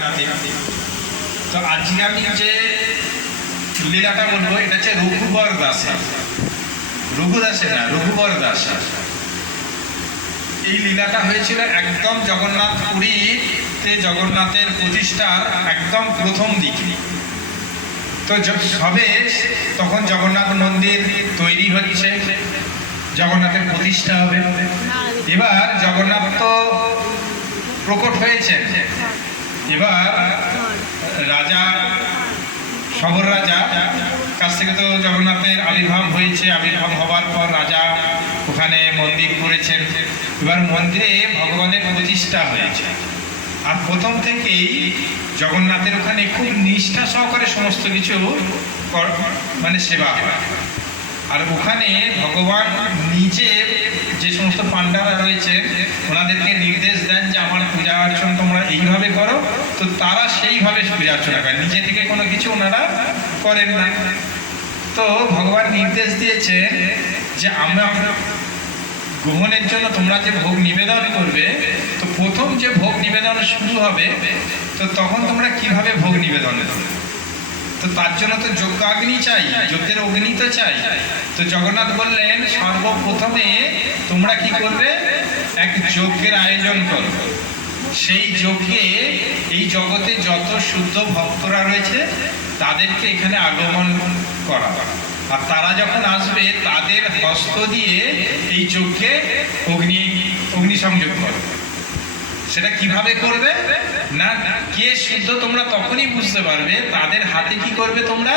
জগন্নাথে। তো আজকে আমি যে লীলাটা বলবো এটা হচ্ছে রঘুবর দাসের, রঘুদাসের না, রঘুবর দাসের। এই লীলাটা হয়েছিল একদম জগন্নাথ পুরীতে জগন্নাথের প্রতিষ্ঠার একদম প্রথম দিকে। তো সবে তখন জগন্নাথ মন্দির তৈরি হচ্ছে, জগন্নাথের প্রতিষ্ঠা হবে। এবার জগন্নাথ তো প্রকট হয়েছে, এবার রাজা শবর রাজা কাছ থেকে তো জগন্নাথের আবির্ভাব হয়েছে। আবির্ভাব হওয়ার পর রাজা ওখানে মন্দির করেছেন। এবার মন্দিরে ভগবানের প্রতিষ্ঠা হয়েছে। আর প্রথম থেকেই জগন্নাথের ওখানে খুব নিষ্ঠা সহকারে সমস্ত কিছু মানে সেবা হয়। আর ওখানে ভগবান নিজে যে সমস্ত পাণ্ডারা রয়েছে ওনাদেরকে নির্দেশ দেন যে আমার পূজা অর্চনা তোমরা এইভাবে করো। তো তারা সেইভাবে পূজা অর্চনা করেন, নিজে থেকে কোনো কিছু ওনারা করেন না। তো ভগবান নির্দেশ দিয়েছে যে আমরা গ্রহণের জন্য তোমরা যে ভোগ নিবেদন করবে, তো প্রথম যে ভোগ নিবেদন শুরু হবে, তো তখন তোমরা কিভাবে ভোগ নিবেদন দেবে? তো তার জন্য তো যজ্ঞাগ্নি চাই, যজ্ঞের অগ্নি তো চাই। তো জগন্নাথ বললেন সর্বপ্রথমে তোমরা কি করবে, এক যজ্ঞের আয়োজন করো। সেই যজ্ঞে এই জগতে যত শুদ্ধ ভক্তরা রয়েছে তাদেরকে এখানে আগমন করা, আর তারা যখন আসবে তাদের হস্ত দিয়ে এই যজ্ঞে অগ্নি সংযোগ করবে। সেটা কিভাবে করবে না, কে শুদ্ধ তোমরা তখনই বুঝতে পারবে। তাদের হাতে কি করবে, তোমরা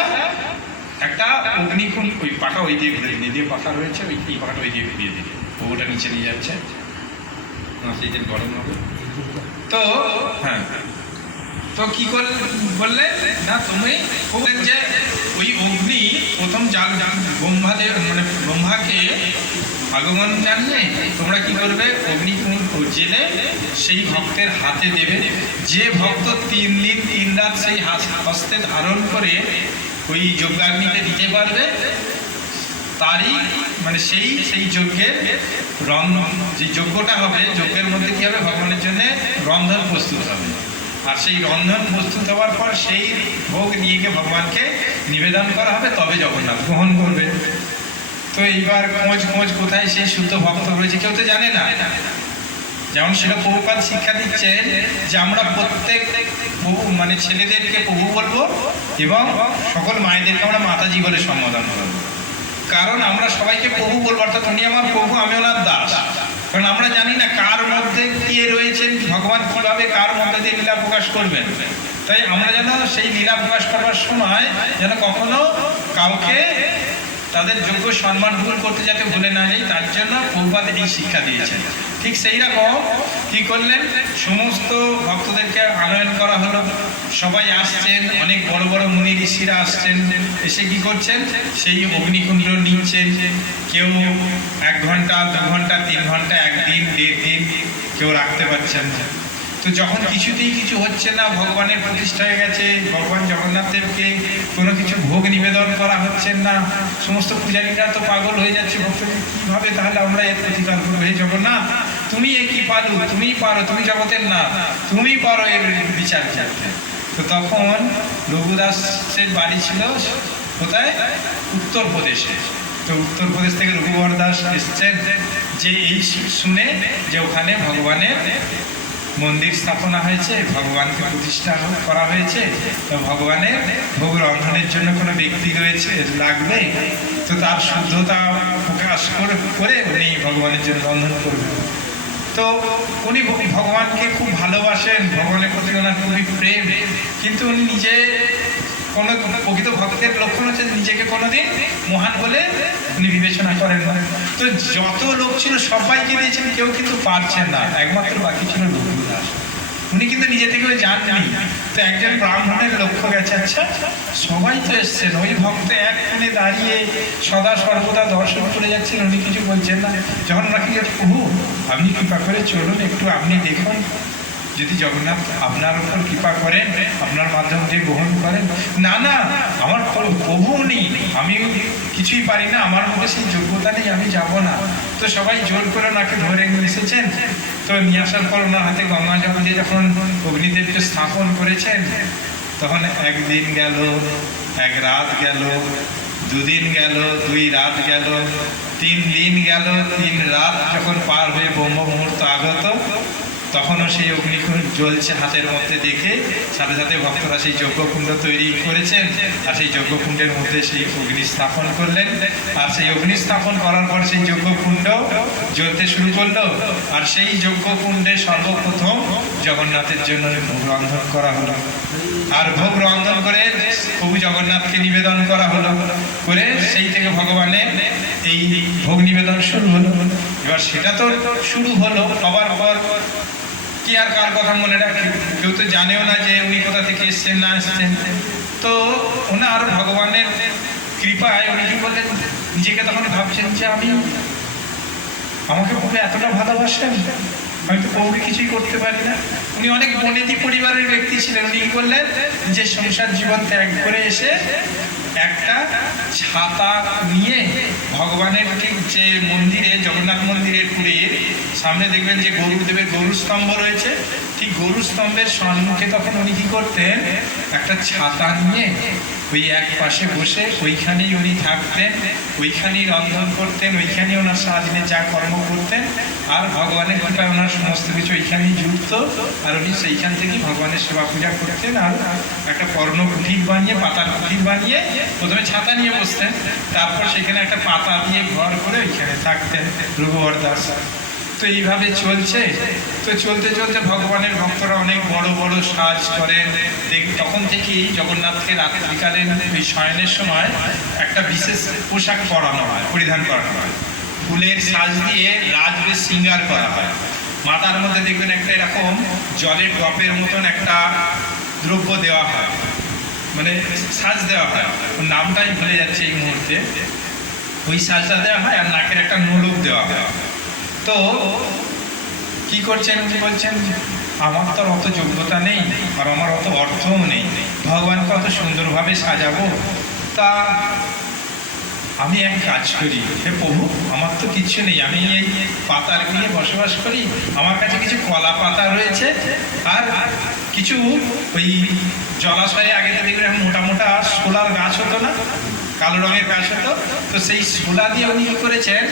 একটা অগ্নিকুণ্ড, ওই পাখা ওই দিয়ে ফিরিয়ে দিয়ে, পাখা রয়েছে ওই এই পাখাটা ওই দিয়ে ফিরিয়ে দিবে, ওটা নিচে নিয়ে যাচ্ছে, সেইদিন গরম হবে। তো হ্যাঁ, তো কি বললে না, তুমি যে ওই অগ্নি প্রথম ব্রহ্মাদেব মানে ব্রহ্মাকে আগমন জানলে তোমরা কি করবে, অগ্নিকুণ্ড জেলে সেই ভক্তের হাতে দেবে। যে ভক্ত 3 দিন 3 রাত সেই হস্তে ধারণ করে ওই যজ্ঞাগ্নিতে দিতে পারবে, তারই মানে সেই যজ্ঞের যে যজ্ঞটা হবে, যজ্ঞের মধ্যে কি হবে, ভগবানের জন্য রন্ধন প্রস্তুত হবে। আর সেই রন্ধন প্রস্তুত হওয়ার পর সেই ভোগ নিয়ে গিয়ে ভগবানকে নিবেদন করা হবে, তবে জগন্নাথ গ্রহণ করবে। তো এইবার খোঁজ কোথায় সেই শুদ্ধ ভক্ত রয়েছে কেউ তো জানে না। যেমন শিল প্রভুপাদ শিক্ষা দিচ্ছেন যে আমরা প্রত্যেক মানে ছেলেদেরকে প্রভু বলবো এবং সকল মায়েদেরকে আমরা মাতাজি বলে সম্বোধন করবো। কারণ আমরা সবাইকে প্রভু বলবো, অর্থাৎ উনি আমার প্রভু, আমি ওনার দাস। কারণ আমরা জানি না কার মধ্যে কে রয়েছেন, ভগবান কিভাবে কার মধ্যে দিয়ে লীলা প্রকাশ করবেন। তাই আমরা যেন সেই লীলা প্রকাশ করবার সময় যেন কখনো কাউকে তাদের যোগ্য সম্মান ভুল করতে যাতে ভুলে না যাই, তার জন্য প্রভুপাদ এই শিক্ষা দিয়েছেন। ঠিক সেই রকম কি করলেন, সমস্ত ভক্তদেরকে আনয়ন করা হলো, সবাই আসছেন, অনেক বড় বড় মুনি ঋষিরা আসছেন, এসে কি করছেন, সেই অগ্নিকুণ্ড নিচ্ছেন। কেউ 1 ঘন্টা 2 ঘন্টা 3 ঘন্টা, 1 দিন 1.5 দিন কেউ রাখতে পারছেন না। তো যখন কিছুতেই কিছু হচ্ছে না, ভগবানের প্রতিষ্ঠা হয়ে গেছে, ভগবান জগন্নাথ দেবকে কোনো কিছু ভোগ নিবেদন করা হচ্ছে না, সমস্ত পূজারীরা তো পাগল হয়ে যাচ্ছে, ভক্তদের কীভাবে তাহলে আমরা এর প্রতিকার করবো। হে জগন্নাথ, তুমি এ কি পারো, তুমি পারো, তুমি জগতের না, তুমি পারো এর বিচার করতে। তো তখন রঘুদাসের বাড়ি ছিল কোথায়, উত্তরপ্রদেশে। তো উত্তরপ্রদেশ থেকে রঘুবর দাস এসছেন যে এই শুনে যে ওখানে ভগবানের মন্দির স্থাপনা হয়েছে, ভগবানকে প্রতিষ্ঠা করা হয়েছে, তো ভগবানের ভোগ রন্ধনের জন্য কোনো ব্যক্তি রয়েছে লাগবে, তো তার শুদ্ধতা প্রকাশ করে উনি ভগবানের জন্য রন্ধন করবেন। তো উনি ভগবানকে খুব ভালোবাসেন, ভগবানের প্রতি ওনার খুবই প্রেম, কিন্তু উনি নিজে কোনো প্রকৃত ভক্তের লক্ষণ হচ্ছে নিজেকে কোনোদিন মহান বলে উনি বিবেচনা করেন না। তো যত লোক ছিল সবাইকে দিয়েছেন, কেউ কিন্তু পারছেন না, একমাত্র বাকি ছিল রঘুদাস। উনি কিন্তু নিজে থেকে ওই জাননি। তো একজন ব্রাহ্মণের লক্ষ্য গেছে, আচ্ছা সবাই তো এসছেন, ওই ভক্ত এক কোণে দাঁড়িয়ে সদা সর্বদা দর্শন করে যাচ্ছেন, উনি কিছু বলছেন না। যখন ওনাকে প্রভু আপনি কৃপা করে চলুন একটু, আপনি দেখুন। যদি জগন্নাথ আপনার উপর কৃপা করেন, আপনার মাধ্যম দিয়ে গ্রহণ করেন। না না, আমার প্রভু নেই, আমি কিছুই পারি না, আমার মধ্যে সেই যোগ্যতা নেই, আমি যাব না। তো সবাই জোর করে ওনাকে ধরে নিয়ে এসেছেন। তো নিয়ে আসার পর ওনার হাতে গঙ্গা জল দিয়ে যখন অগ্নিদেবকে স্থাপন করেছেন, তখন একদিন গেল, এক রাত গেল, দুদিন গেল, 2 রাত গেল, 3 দিন গেল, 3 রাত যখন পার হয়ে ব্রহ্ম মুহূর্ত আগত, তখনও সেই অগ্নিকুণ্ড জ্বলছে হাতের মধ্যে দেখে সাথে সাথে ভক্তরা সেই যজ্ঞকুণ্ড তৈরি করেছেন, আর সেই যজ্ঞকুণ্ডের মধ্যে সেই অগ্নি স্থাপন করলেন। আর সেই অগ্নি স্থাপন করার পর সেই যজ্ঞকুণ্ড জ্বলতে শুরু করলো। আর সেই যজ্ঞকুণ্ডে সর্বপ্রথম জগন্নাথের জন্য ভোগ রন্ধন করা হলো। আর ভোগ রন্ধন করে প্রভু জগন্নাথকে নিবেদন করা হলো, করে সেই থেকে ভগবানের এই ভোগ নিবেদন শুরু হলো। এবার সেটা তো শুরু হলো, হবার পর কি আর কার কথা মনে রাখে, কেউ তো জানেও না যে উনি কোথা থেকে এসছেন না এসছেন। তো ওনার ভগবানের কৃপায় উনি কি বললেন, নিজেকে তখন ভাবছেন যে আমাকে প্রভু এতটা ভালোবাসেন, আমি তো প্রভুকে কিছুই করতে পারি না। উনি অনেক বনেদি পরিবারের ব্যক্তি ছিলেন। উনি কি করলেন, যে সংসার জীবন ত্যাগ করে এসে একটা ছাতা নিয়ে ভগবানের ঠিক যে মন্দিরে, জগন্নাথ মন্দিরের পুরীর সামনে দেখবেন যে গরুদেবের গরুস্তম্ভ রয়েছে, ঠিক গরুস্তম্ভের সম্মুখে তখন উনি কি করতেন, একটা ছাতা নিয়ে ওই এক পাশে বসে ওইখানেই উনি থাকতেন, ওইখানেই রন্ধন করতেন, ওইখানেই ওনার সারাদিনে যা কর্ম করতেন। আর ভগবানের কৃপায় ওনার সমস্ত কিছু ওইখানেই যুক্ত। আর উনি সেইখান থেকেই ভগবানের সেবা পূজা করতেন। আর একটা পর্ণ কুঠির বানিয়ে, পাতার কুঠির বানিয়ে প্রথমে ছাতা নিয়ে বসতেন, তারপর সেখানে একটা পাতা দিয়ে ঘর করে ওইখানে থাকতেন রঘুবর দাস। তো এইভাবে চলছে। তো চলতে চলতে ভগবানের ভক্তরা অনেক বড় বড় সাজ করেন। তখন থেকেই জগন্নাথকে রাত্রিকালীন ওই শয়নের সময় একটা বিশেষ পোশাক পরানো হয়, পরিধান করানো হয়, ফুলের সাজ দিয়ে রাজবেশ শৃঙ্গার করা হয়। মাথার মধ্যে দেখবেন একটা এরকম জলের ড্রপের মতন একটা দ্রব্য দেওয়া হয়, মানে সাজ দেওয়া হয়, ওর নামটাই ভুলে যাচ্ছে এই মুহূর্তে। ওই সাজটা দেওয়া হয়, আর নাকের একটা নোলক দেওয়া হয়। তো কি করছেন, কি বলছেন, আমার তো অত যোগ্যতা নেই, আর আমার অত অর্থও নেই, ভগবানকে অত সুন্দরভাবে সাজাবো। তা আমি এক কাজ করি, হে প্রভু, আমার তো কিছু নেই, আমি এই পাতার নিয়ে বসবাস করি, আমার কাছে কিছু কলা পাতা রয়েছে, আর কিছু ওই জলাশয়ে আগে দেখবেন মোটা মোটা শোলার গাছ হতো না, কালো রঙের গাছ হতো, তো সেই শোলা দিয়ে উনি কি করেছেন,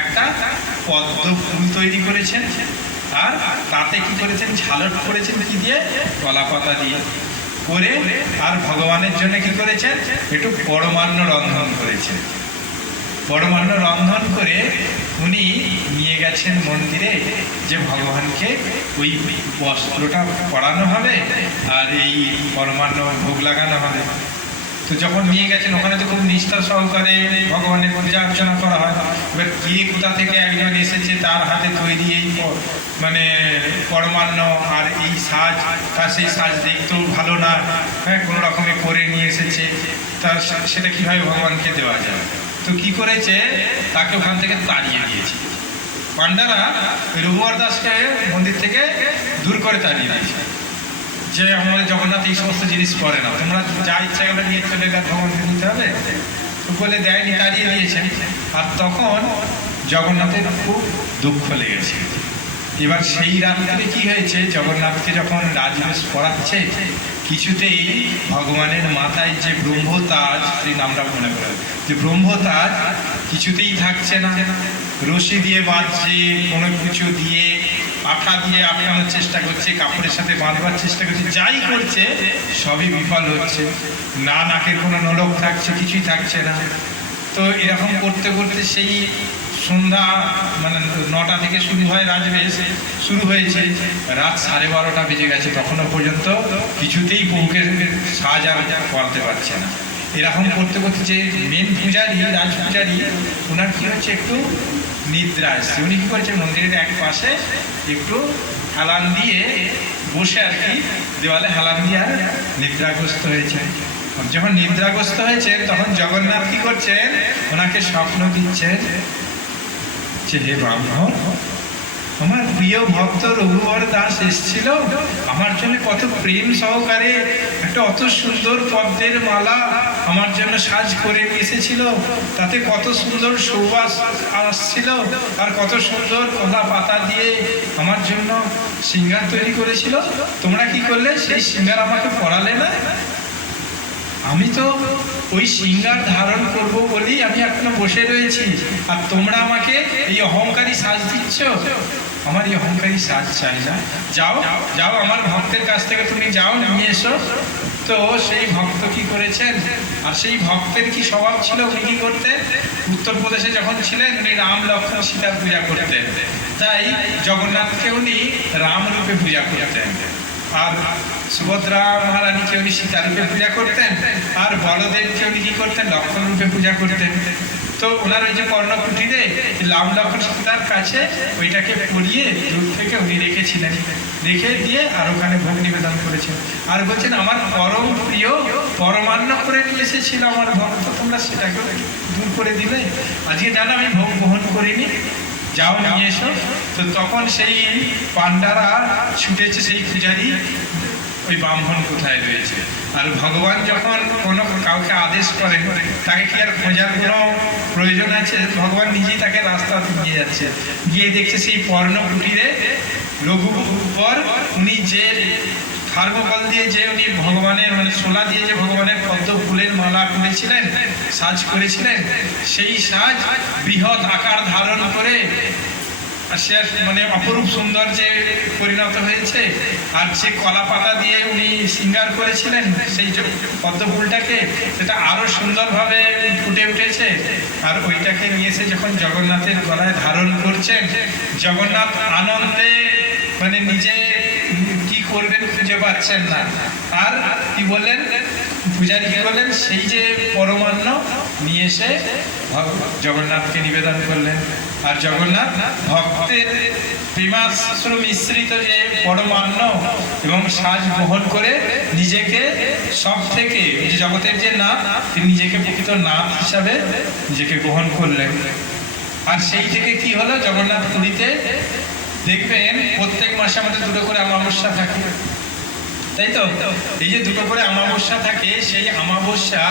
একটা পদ্ম ফুল তৈরি করেছেন। আর তাতে কি করেছেন, ঝালট করেছেন কি দিয়ে, কলা পাতা দিয়ে করে। আর ভগবানের জন্য কি করেছেন, একটু পরমান্ন রন্ধন করেছেন। পরমান্ন রন্ধন করে উনি নিয়ে গেছেন মন্দিরে, যে ভগবানকে ওই বস্ত্রটা পরানো হবে আর এই পরমান্ন ভোগ লাগানো হবে। তো যখন নিয়ে গেছেন, ওখানে তো খুব নিষ্ঠা সহকারে ভগবানের পূজা অর্চনা করা হয়। এবার কে কোথা থেকে একজন এসেছে, তার হাতে তৈরি এই মানে পরমান্ন আর এই সাজ, তার সেই সাজ দেখতেও ভালো না, হ্যাঁ, কোনো রকমে করে নিয়ে এসেছে, তার সেটা কীভাবে ভগবানকে দেওয়া যায়। তো কি করেছে, তাকে ওখান থেকে তাড়িয়ে দিয়েছে। পান্ডারা রঘুবর দাসকে মন্দির থেকে দূর করে তাড়িয়ে দিয়েছে, যে আমাদের জগন্নাথ এই সমস্ত জিনিস করে না, তোমরা যা ইচ্ছা করে নিয়ে চলে গেলে ভগবানকে নিতে হবে। তো বলে দেয়নি, তাড়িয়ে দিয়েছে। আর তখন জগন্নাথের খুব দুঃখ লেগেছে। এবার সেই রাত্রে কি হয়েছে, জগন্নাথকে যখন রাজবেশ পড়াচ্ছে, কিছুতেই ভগবানের মাথায় যে ব্রহ্মতাজ, সেই নামটা মনে করে, যে ব্রহ্মতাজ কিছুতেই থাকছে না। রশি দিয়ে বাঁধছে, কোনো কিছু দিয়ে আঠা দিয়ে আটকানোর চেষ্টা করছে, কাপড়ের সাথে বাঁধবার চেষ্টা করছে, যাই করছে সবই বিফল হচ্ছে। না নাকের কোনো নোলক থাকছে, কিছুই থাকছে না। তো এরকম করতে করতে সেই সন্ধ্যা, মানে 9টা থেকে শুরু হয় রাজবেশ, শুরু হয়েছে, রাত 12:30 বেজে গেছে, তখনও পর্যন্ত কিছুতেই প্রভুকে সাজ আর করাতে পারছে না। এরকম করতে করতে যে মেন পূজারী, রাজ পূজারী, ওনার কি হচ্ছে, একটু নিদ্রা এসছে। উনি কী করেছেন, মন্দিরের এক পাশে একটু হেলান দিয়ে বসে, আর কি দেওয়ালে হেলান দিয়ে আর নিদ্রাগ্রস্ত হয়েছে। যখন নিদ্রাগ্রস্ত হয়েছে, তখন জগন্নাথ কি করছেন, ওনাকে স্বপ্ন দিচ্ছেন যে হে ব্রাহ্মণ, আমার প্রিয় ভক্ত রঘুবর দাস এসেছিল, আমার জন্য কত প্রেম সহকারে একটা অত সুন্দর পদ্মের মালা আমার জন্য সাজ করে নিয়ে এসেছিল, তাতে কত সুন্দর সুবাস আসছিল, আর কত সুন্দর কলা পাতা দিয়ে আমার জন্য সিঙ্গার তৈরি করেছিল। তোমরা কি করলে? সেই সিঙ্গার আমাকে পরালে না। আমি তো ওই সিঙ্গার ধারণ করব বলেই আমি এখনো বসে রয়েছি, আর তোমরা আমাকে এই অহংকারী সাজ দিচ্ছ। আমার এই অহংকারী সাজ চাই না। যাও যাও, আমার ভক্তের কাছ থেকে তুমি যাও, নিয়ে এসো। তো সেই ভক্ত কি করেছেন, আর সেই ভক্তের কি স্বভাব ছিল, উনি কি করতেন? উত্তরপ্রদেশে যখন ছিলেন উনি রাম লক্ষ্মণ সীতার পূজা করতেন, তাই জগন্নাথকে উনি রাম রূপে পূজা করতেন, আর সুভদ্রা মহারানীকে উনি সীতা রূপে পূজা করতেন, আর বলদেবকে উনি কি করতেন? লক্ষ্মণ রূপে পূজা করতেন। তো ওনার ওই যে কর্ণকুটিরে রাম লক্ষ্মণ সীতার কাছে ওইটাকে পরিয়ে দূর থেকে উনি রেখেছিলেন, রেখে দিয়ে আর ওখানে ভোগ নিবেদন করেছেন। আর বলছেন আমার পরম প্রিয় পরমান্ন করে নিয়ে এসেছিল আমার ভক্ত, তোমরা সেটাকে দূর করে দিলে। আজকে জানো আমি ভোগ গ্রহণ করিনি, যাও নিয়ে এসো। তো তখন সেই পান্ডারা ছুটেছে সেই পূজারি, ওই ব্রাহ্মণ কোথায় রয়েছে। আর ভগবান যখন কোনো কাউকে আদেশ করেন, তাকে কি আর খোঁজার কোনো প্রয়োজন আছে? ভগবান নিজেই তাকে রাস্তা নিয়ে যাচ্ছে, গিয়ে দেখছে সেই পর্ণকুটিরে রঘুবর উনি যে থার্মোকল দিয়ে যে উনি ভগবানের মানে শোলা দিয়ে যে ভগবানের পদ্ম ফুলের মালা করেছিলেন, সাজ করেছিলেন, সেই সাজ বৃহৎ আকার ধারণ করে সে মানে অপরূপ সৌন্দর্যে পরিণত হয়েছে। আর যে কলা পাতা দিয়ে উনি শৃঙ্গার করেছিলেন সেই পদ্ম ফুলটাকে, সেটা আরো সুন্দরভাবে ফুটে উঠেছে। আর ওইটাকে নিয়ে এসে যখন জগন্নাথের গলায় ধারণ করছেন, জগন্নাথ আনন্দে মানে নিজে কি করবেন খুঁজে পাচ্ছেন না। আর কি বললেন পূজারি, কি বললেন? সেই যে পরমান্ন নিয়ে এসে জগন্নাথকে নিবেদন করলেন। আর জগন্নাথ ভক্তের প্রেমাশ্রু মিশ্রিত যে পরমান্ন এবং সাজ গ্রহণ করে নিজেকে সব থেকে এই যে জগতের যে নাথ, তিনি নিজেকে প্রকৃত নাথ হিসাবে নিজেকে গ্রহণ করলেন। আর সেই থেকে কি হলো, জগন্নাথ পুরীতে দেখবেন প্রত্যেক মাসে আমাদের দুটো করে অমাবস্যা থাকে, তাই তো? এই যে দুটো করে অমাবস্যা থাকে, সেই অমাবস্যা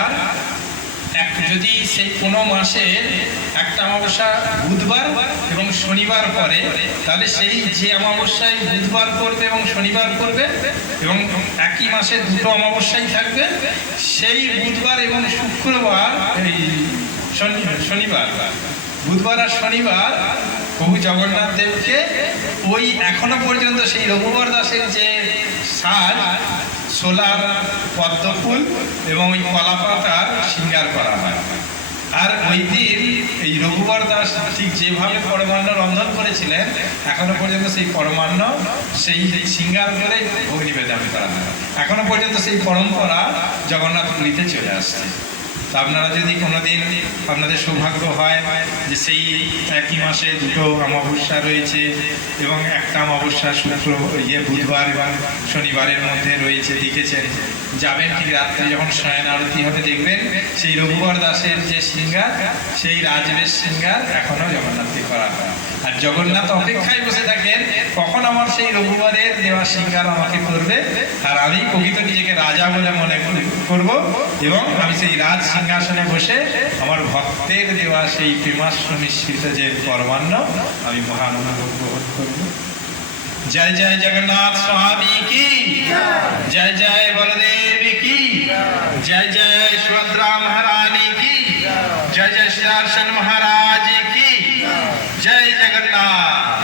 যদি সেই কোনো মাসে একটা অমাবস্যা বুধবার এবং শনিবার পরে, তাহলে সেই যে অমাবস্যায় বুধবার পড়বে এবং শনিবার পড়বে এবং একই মাসে দুটো অমাবস্যাই থাকবে, সেই বুধবার এবং শুক্রবার এই শনিবার বুধবার আর শনিবার প্রভু জগন্নাথ দেবকে ওই এখনো পর্যন্ত সেই রঘুবর দাসের যে সাজ সোলার পদ্ম ফুল এবং ওই কলা পাতার শৃঙ্গার করা হয়। আর ওই দিন এই রঘুবর দাস ঠিক যেভাবে পরমান্ন রন্ধন করেছিলেন, এখনো পর্যন্ত সেই পরমান্ন সেই শৃঙ্গার করে ভোগ নিবেদন করা হয়। এখনো পর্যন্ত সেই পরম্পরা জগন্নাথ পুরীতে চলে আসছে। তা আপনারা যদি কোনোদিন আপনাদের সৌভাগ্য হয় যে সেই একই মাসে দুটো অমাবস্যা রয়েছে এবং একটা অমাবস্যা বুধবার এবং শনিবারের মধ্যে রয়েছে, দেখেছেন, যাবেন ঠিক রাত্রে যখন শয়ন আরতি হবে, দেখবেন সেই রঘুবর দাসের যে শৃঙ্গার, সেই রাজবেশ শৃঙ্গার এখনো জগন্নাথকে করা হয়। আর জগন্নাথ অপেক্ষায় বসে থাকেন কখন আমার সেই রঘুবরের দেওয়া শৃঙ্গার আমাকে করবে, আর আমি প্রকৃত নিজেকে রাজা বলে মনে করব এবং আমি সেই রাজ সিংহাসনে বসে আমার ভক্তের দেওয়া সেই প্রেমাশ্রু মিশ্রিত যে পরমান্ন আমি মহান অনুভব গ্রহণ করব। জয় জয় জগন্নাথ স্বামী কি জয়, জয় বলদেব কি জয়, জয় সুভদ্রা মহারানী কি জয়, জয় সুদর্শন মহারাজ কি জয়, জগন্নাথ।